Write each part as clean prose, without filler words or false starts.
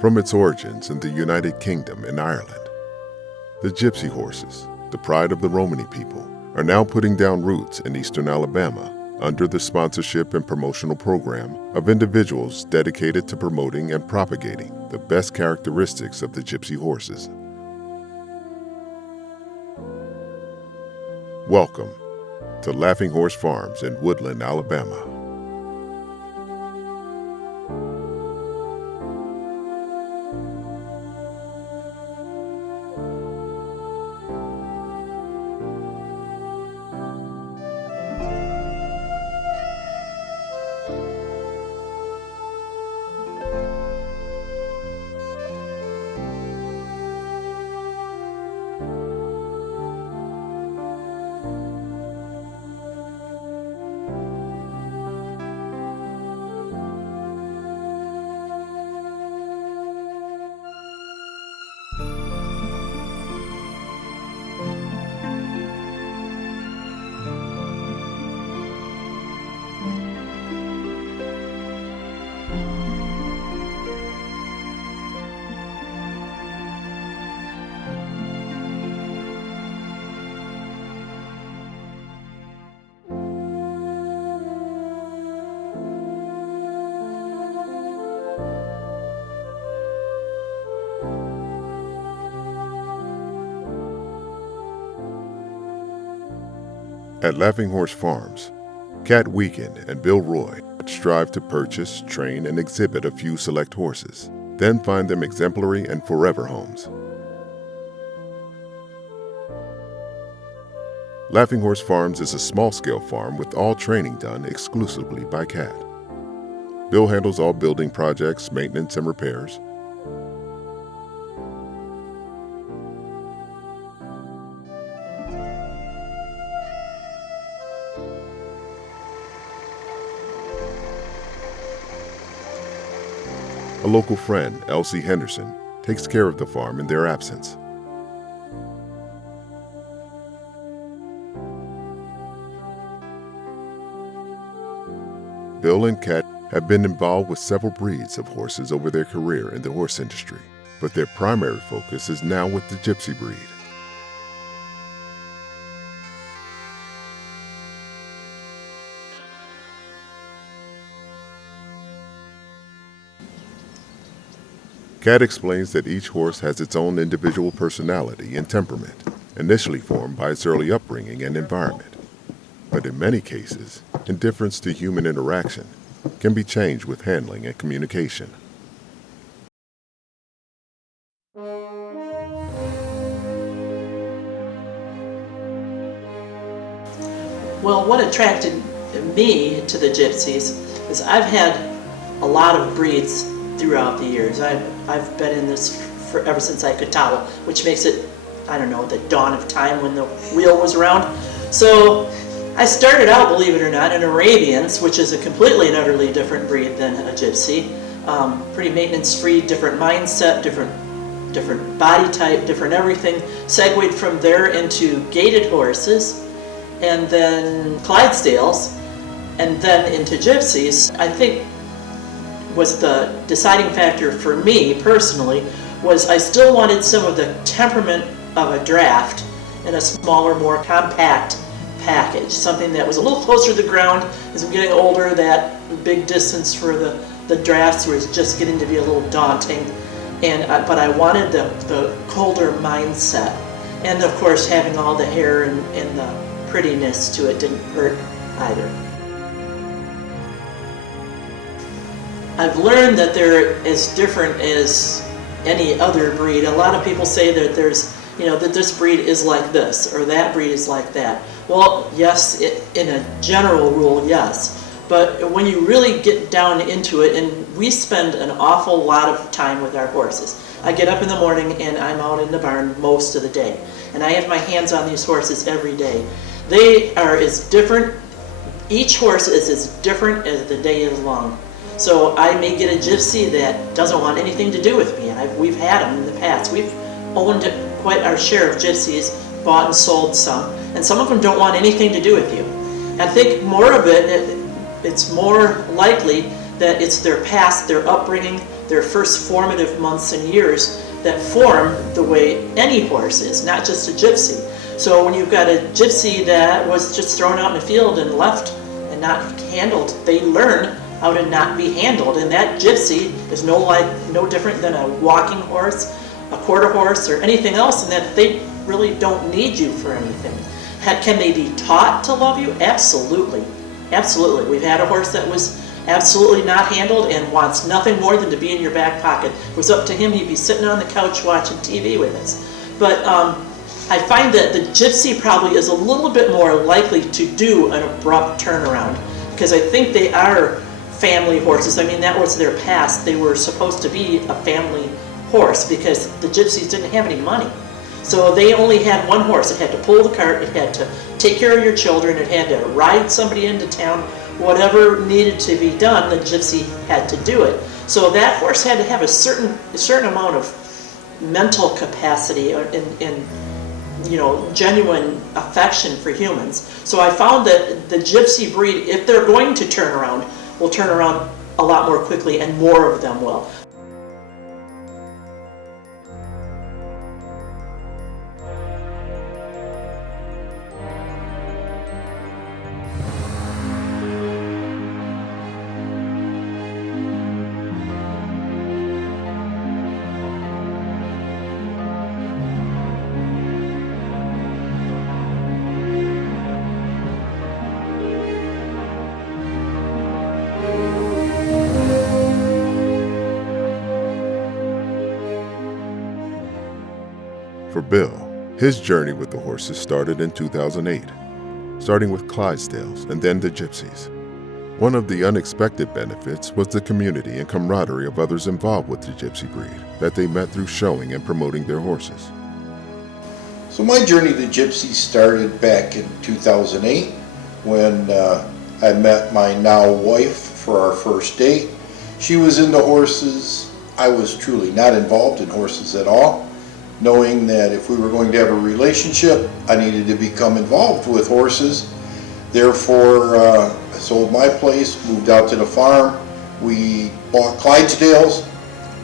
From its origins in the United Kingdom and Ireland, the Gypsy horses, the pride of the Romany people, are now putting down roots in eastern Alabama under the sponsorship and promotional program of individuals dedicated to promoting and propagating the best characteristics of the Gypsy horses. Welcome to Laughing Horse Farms in Woodland, Alabama. At Laughing Horse Farms, Cat Weekend and Bill Roy strive to purchase, train, and exhibit a few select horses, then find them exemplary and forever homes. Laughing Horse Farms is a small-scale farm with all training done exclusively by Cat. Bill handles all building projects, maintenance, and repairs. A local friend, Elsie Henderson, takes care of the farm in their absence. Bill and Cat have been involved with several breeds of horses over their career in the horse industry, but their primary focus is now with the Gypsy breed. Cat explains that each horse has its own individual personality and temperament, initially formed by its early upbringing and environment. But in many cases, indifference to human interaction can be changed with handling and communication. Well, what attracted me to the Gypsies is I've had a lot of breeds throughout the years. I've been in this ever since I could toddle, which makes it, I don't know, the dawn of time when the wheel was around. So I started out, believe it or not, in Arabians, which is a completely and utterly different breed than a Gypsy. Pretty maintenance-free, different mindset, different body type, different everything. Segued from there into gaited horses, and then Clydesdales, and then into Gypsies. I think was the deciding factor for me personally was I still wanted some of the temperament of a draft in a smaller, more compact package, something that was a little closer to the ground. As I'm getting older, that big distance for the drafts was just getting to be a little daunting, but I wanted the colder mindset, and of course having all the hair and the prettiness to it didn't hurt either. I've learned that they're as different as any other breed. A lot of people say that that this breed is like this or that breed is like that. Well, yes, in a general rule, yes. But when you really get down into it, and we spend an awful lot of time with our horses. I get up in the morning and I'm out in the barn most of the day. And I have my hands on these horses every day. They are as different, each horse is as different as the day is long. So I may get a Gypsy that doesn't want anything to do with me, and we've had them in the past. We've owned quite our share of Gypsies, bought and sold some, and some of them don't want anything to do with you. I think more of it's more likely that it's their past, their upbringing, their first formative months and years that form the way any horse is, not just a gypsy. So when you've got a gypsy that was just thrown out in the field and left and not handled, they learn how to not be handled. And that gypsy is no different than a walking horse, a quarter horse, or anything else, in that they really don't need you for anything. Can they be taught to love you? Absolutely. Absolutely. We've had a horse that was absolutely not handled and wants nothing more than to be in your back pocket. If it was up to him, he'd be sitting on the couch watching TV with us. But I find that the gypsy probably is a little bit more likely to do an abrupt turnaround, because I think they are family horses. I mean, that was their past. They were supposed to be a family horse because the gypsies didn't have any money. So they only had one horse. It had to pull the cart, it had to take care of your children, it had to ride somebody into town. Whatever needed to be done, the gypsy had to do it. So that horse had to have a certain amount of mental capacity and genuine affection for humans. So I found that the gypsy breed, if they're going to turn around, will turn around a lot more quickly, and more of them will. For Bill, his journey with the horses started in 2008, starting with Clydesdales and then the Gypsies. One of the unexpected benefits was the community and camaraderie of others involved with the Gypsy breed that they met through showing and promoting their horses. So my journey to Gypsy started back in 2008 when I met my now wife for our first date. She was into horses. I was truly not involved in horses at all, knowing that if we were going to have a relationship, I needed to become involved with horses. Therefore, I sold my place, moved out to the farm. We bought Clydesdales,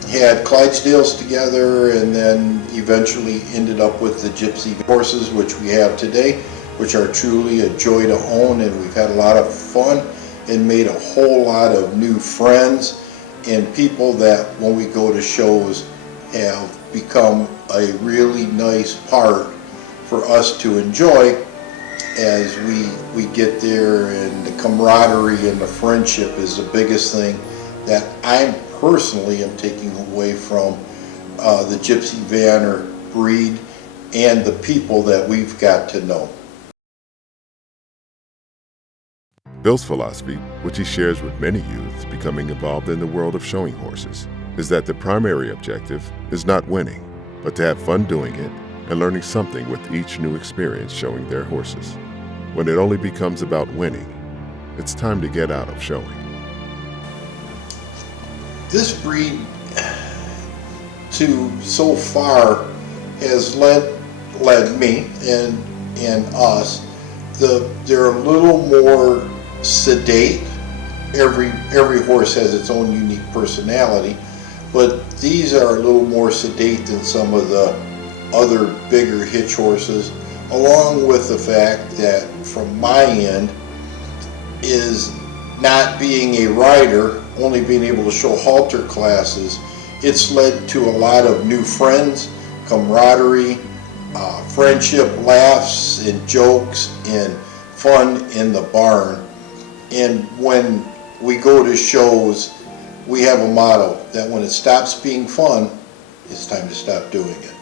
had Clydesdales together, and then eventually ended up with the Gypsy horses, which we have today, which are truly a joy to own, and we've had a lot of fun and made a whole lot of new friends and people that when we go to shows have become a really nice part for us to enjoy as we get there, and the camaraderie and the friendship is the biggest thing that I personally am taking away from the Gypsy Vanner breed and the people that we've got to know. Bill's philosophy, which he shares with many youths becoming involved in the world of showing horses, is that the primary objective is not winning, but to have fun doing it and learning something with each new experience showing their horses. When it only becomes about winning, it's time to get out of showing. This breed to so far has led me and us. They're a little more sedate. Every horse has its own unique personality, but these are a little more sedate than some of the other bigger hitch horses, along with the fact that from my end is not being a rider, only being able to show halter classes. It's led to a lot of new friends, camaraderie, friendship, laughs and jokes and fun in the barn. And when we go to shows, we have a motto that when it stops being fun, it's time to stop doing it.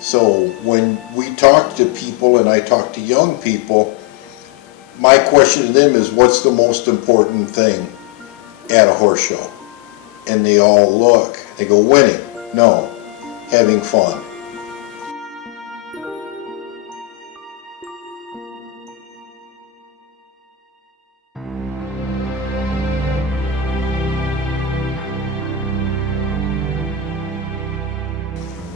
So when we talk to people, and I talk to young people, my question to them is, what's the most important thing at a horse show? And they all look, they go, winning. No, having fun.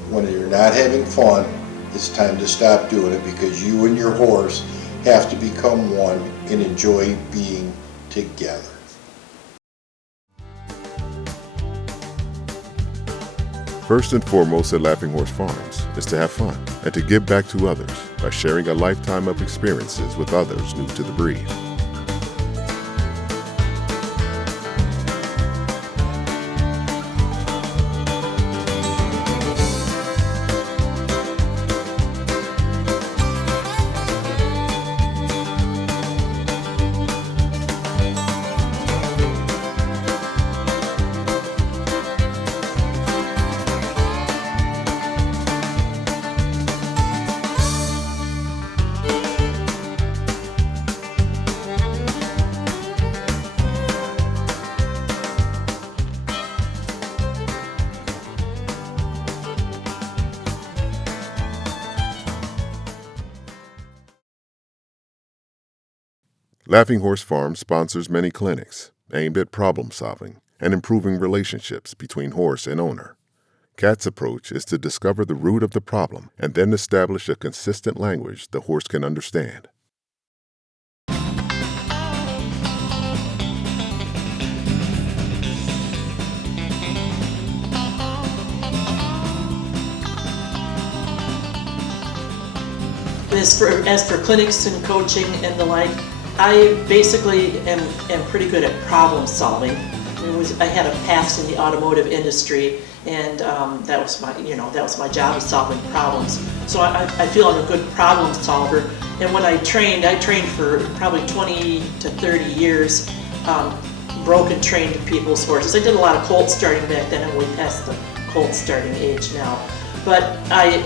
When you're not having fun, it's time to stop doing it, because you and your horse have to become one and enjoy being together. First and foremost at Laughing Horse Farms is to have fun and to give back to others by sharing a lifetime of experiences with others new to the breed. Laughing Horse Farm sponsors many clinics aimed at problem solving and improving relationships between horse and owner. CAT's approach is to discover the root of the problem and then establish a consistent language the horse can understand. As for clinics and coaching and the like, I basically am pretty good at problem solving. I had a past in the automotive industry, and that was my job, was solving problems. So I feel I'm a good problem solver. And when I trained for probably 20 to 30 years, broken trained people's horses. I did a lot of colt starting back then, and way past the colt starting age now. But I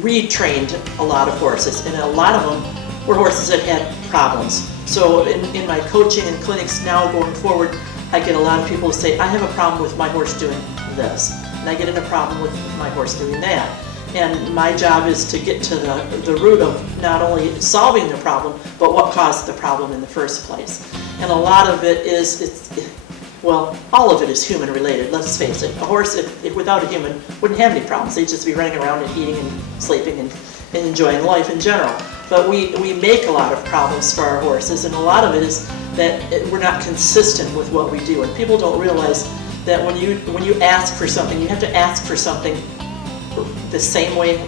retrained a lot of horses, and a lot of them were horses that had problems. So in my coaching and clinics now going forward, I get a lot of people who say, I have a problem with my horse doing this, and I get in a problem with my horse doing that. And my job is to get to the root of not only solving the problem, but what caused the problem in the first place. And a lot of it all of it is human related, let's face it. A horse, if without a human, wouldn't have any problems. They'd just be running around and eating and sleeping and enjoying life in general. But we make a lot of problems for our horses, and a lot of it is that we're not consistent with what we do. And people don't realize that when you ask for something, you have to ask for something the same way.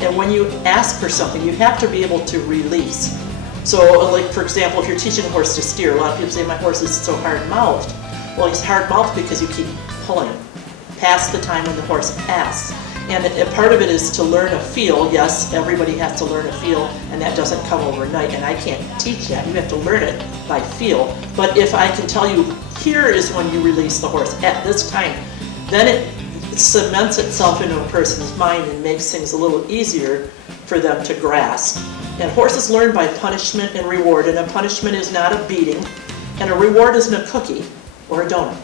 And when you ask for something, you have to be able to release. So, like, for example, if you're teaching a horse to steer, a lot of people say, my horse is so hard-mouthed. Well, he's hard-mouthed because you keep pulling him past the time when the horse asks. And part of it is to learn a feel. Yes, everybody has to learn a feel, and that doesn't come overnight, and I can't teach that. You have to learn it by feel. But if I can tell you, here is when you release the horse, at this time, then it cements itself into a person's mind and makes things a little easier for them to grasp. And horses learn by punishment and reward, and a punishment is not a beating, and a reward isn't a cookie or a donut.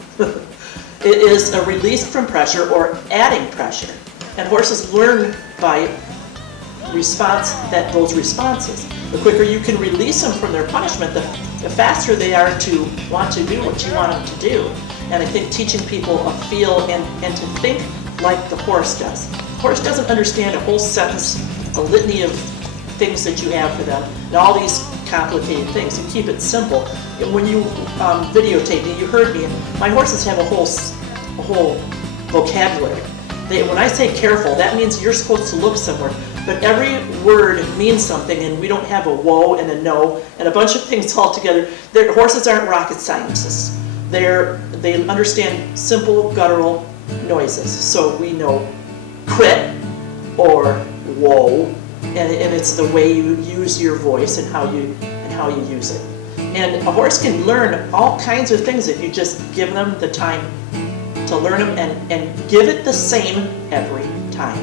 It is a release from pressure or adding pressure. And horses learn by those responses. The quicker you can release them from their punishment, the faster they are to want to do what you want them to do. And I think teaching people a feel and to think like the horse does. The horse doesn't understand a whole sentence, a litany of things that you have for them, and all these complicated things. You keep it simple. And when you videotape me, you heard me, my horses have a whole vocabulary. When I say careful, that means you're supposed to look somewhere. But every word means something, and we don't have a whoa and a no and a bunch of things all together. Horses aren't rocket scientists. They understand simple guttural noises. So we know crit or whoa, and it's the way you use your voice and how you use it. And a horse can learn all kinds of things if you just give them the time to learn them and give it the same every time.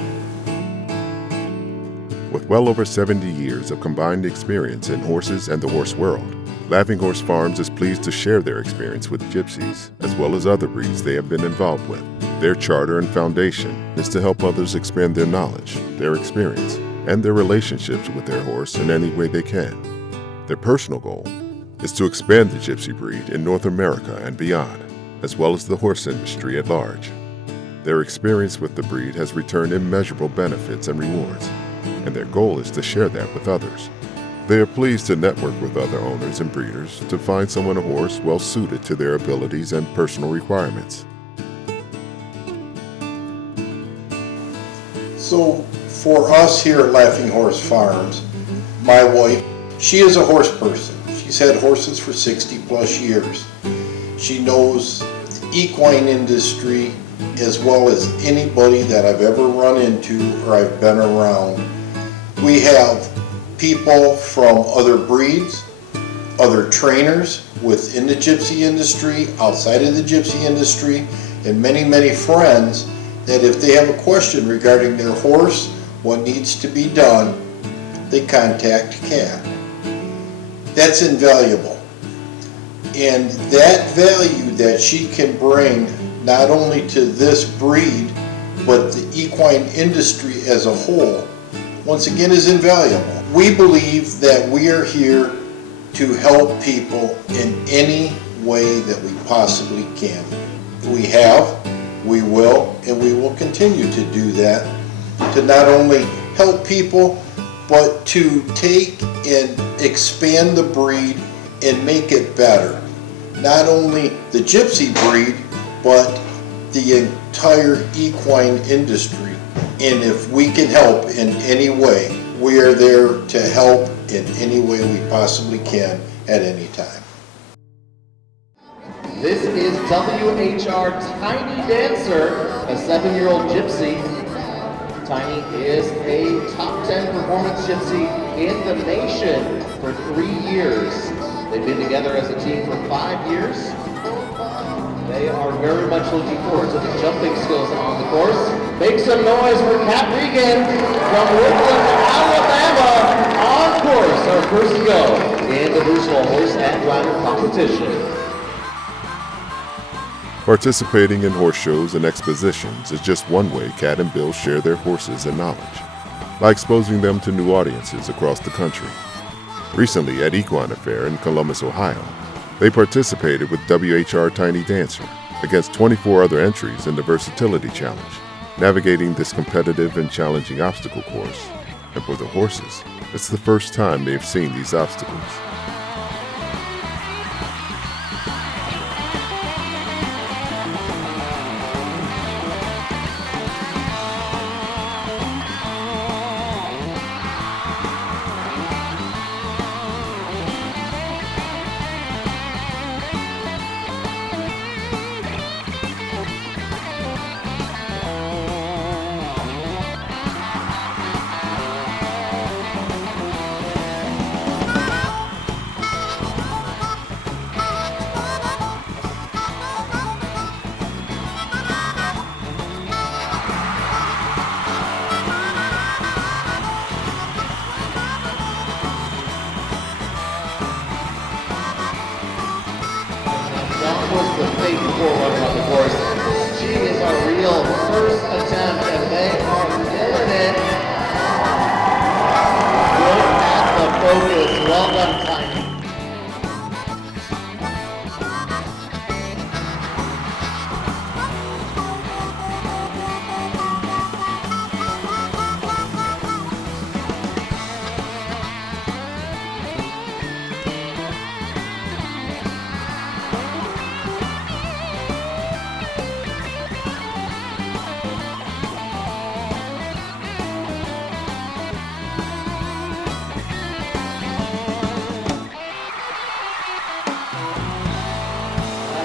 With well over 70 years of combined experience in horses and the horse world, Laughing Horse Farms is pleased to share their experience with gypsies, as well as other breeds they have been involved with. Their charter and foundation is to help others expand their knowledge, their experience, and their relationships with their horse in any way they can. Their personal goal is to expand the gypsy breed in North America and beyond, as well as the horse industry at large. Their experience with the breed has returned immeasurable benefits and rewards, and their goal is to share that with others. They are pleased to network with other owners and breeders to find someone a horse well suited to their abilities and personal requirements. So for us here at Laughing Horse Farms, my wife, she is a horse person. She's had horses for 60 plus years. She knows the equine industry as well as anybody that I've ever run into or I've been around. We have people from other breeds, other trainers within the gypsy industry, outside of the gypsy industry, and many, many friends that if they have a question regarding their horse, what needs to be done, they contact Kat. That's invaluable. And that value that she can bring not only to this breed, but the equine industry as a whole, once again is invaluable. We believe that we are here to help people in any way that we possibly can. We have, we will, and we will continue to do that, to not only help people, but to take and expand the breed and make it better. Not only the gypsy breed, but the entire equine industry. And if we can help in any way, we are there to help in any way we possibly can at any time. This is WHR Tiny Dancer, a 7-year-old gypsy. Tiny is a top 10 performance gypsy in the nation for 3 years. They've been together as a team for 5 years. They are very much looking forward to the jumping skills on the course. Make some noise for Kat Regan from Woodland, Alabama, on course, our first go in the Bristol Horse and Rider competition. Participating in horse shows and expositions is just one way Kat and Bill share their horses and knowledge, by exposing them to new audiences across the country. Recently at Equine Affair in Columbus, Ohio, they participated with WHR Tiny Dancer against 24 other entries in the Versatility Challenge, navigating this competitive and challenging obstacle course. And for the horses, it's the first time they've seen these obstacles. Was the fake forerunner on the course. She is our real first attempt, and they are killing it. Good at the focus. Well done, Tiny.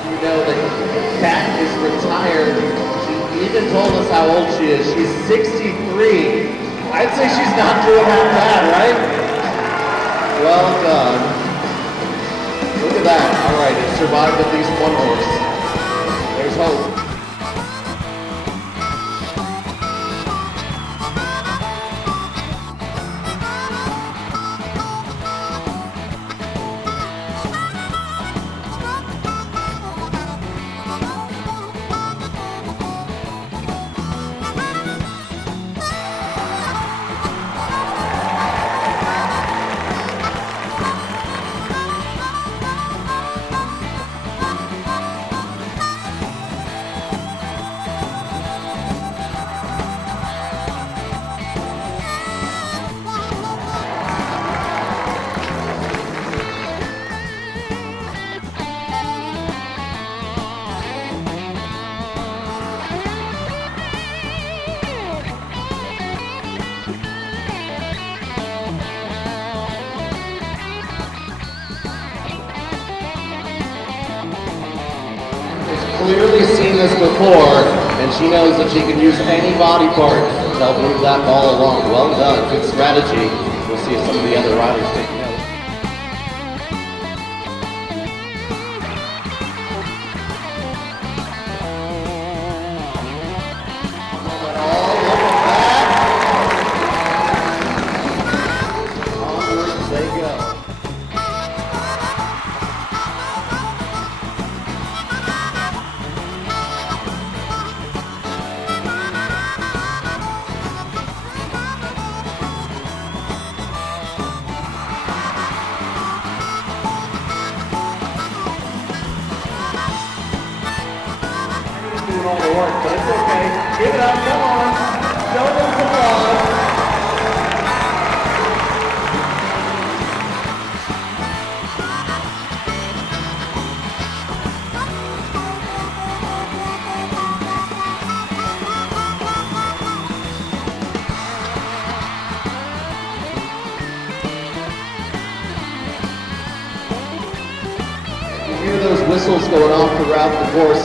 You know that Kat is retired. She even told us how old she is. She's 63. I'd say she's not doing that bad, right? Well done. Look at that. All right, it survived at least one horse. There's hope. this before, and she knows that she can use any body part to help move that ball along. Well done, good strategy. We'll see if some of the other riders take note. Doing all the work, but it's okay. Give it up, come on. Show them some love. You hear those whistles going off throughout the course.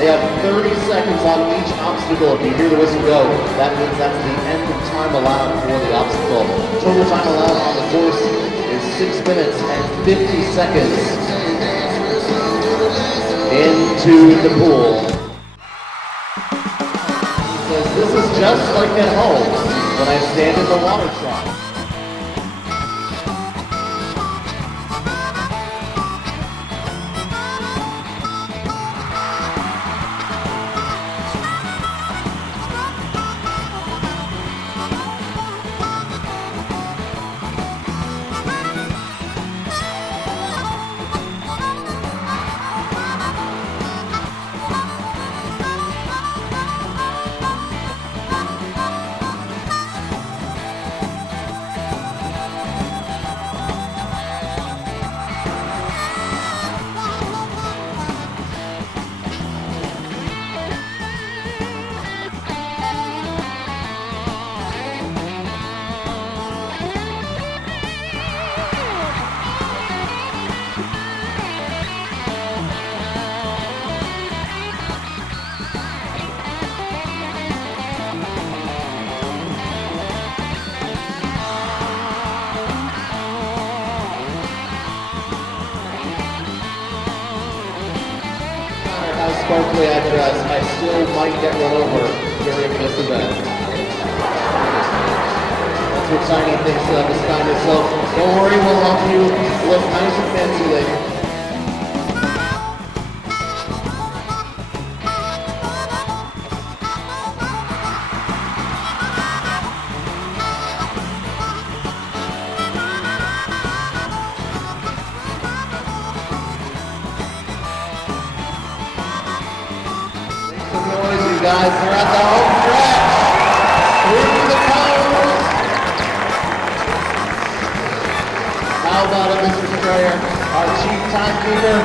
They have 30 seconds on each obstacle. If you hear the whistle go, that means that's the end of time allowed for the obstacle. Total time allowed on the course is 6 minutes and 50 seconds into the pool. He says, this is just like at home when I stand in the water trough. Sparkly I dress, I still might get run over during this event. That's what Tiny thinks of this kind of so don't worry, we'll help you look nice and fancy later. Guys, they're at the home stretch. Through the cones. How about it, Mr. Strayer, our chief timekeeper?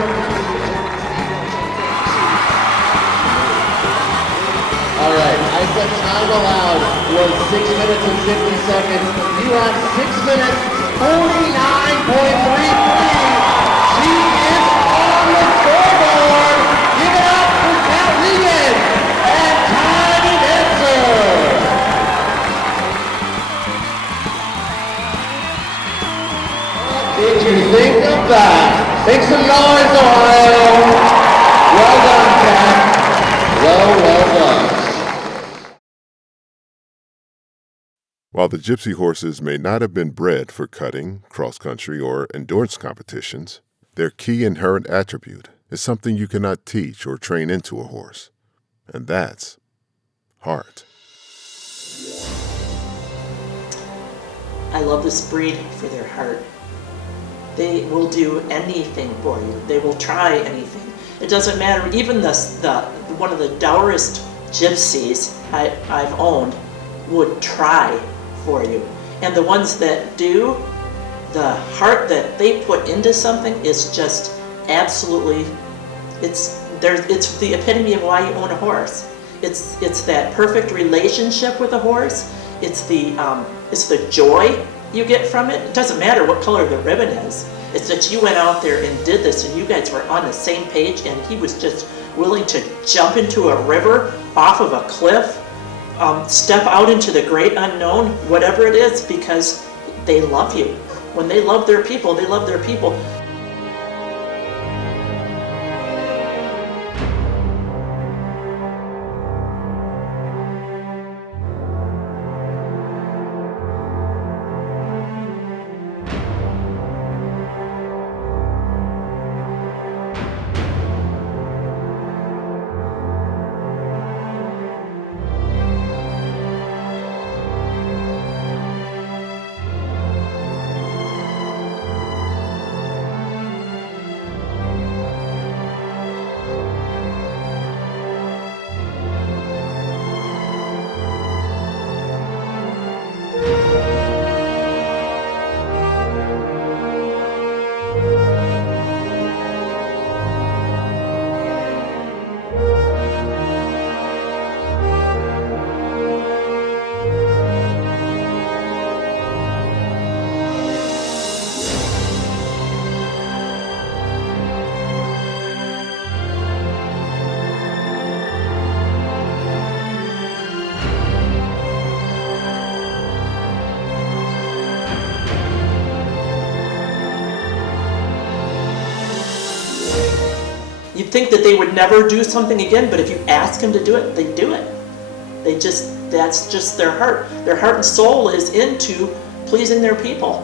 All right, I said time allowed was 6 minutes and 50 seconds. You have 6 minutes, 49.33. She is on the scoreboard. Give it up for Kat Regan. Did you think of that? Make some noise, Ohio! Well done, Kat. Well done. While the Gypsy horses may not have been bred for cutting, cross-country, or endurance competitions, their key inherent attribute is something you cannot teach or train into a horse, and that's heart. I love this breed for their heart. They will do anything for you. They will try anything. It doesn't matter. Even one of the dourest gypsies I've owned would try for you. And the ones that do, the heart that they put into something is just absolutely, it's the epitome of why you own a horse. It's that perfect relationship with a horse. It's the joy you get from it. It doesn't matter what color the ribbon is. It's that you went out there and did this and you guys were on the same page and he was just willing to jump into a river, off of a cliff, step out into the great unknown, whatever it is, because they love you. When they love their people, they love their people. You'd think that they would never do something again, but if you ask them to do it, they do it. That's just their heart. Their heart and soul is into pleasing their people.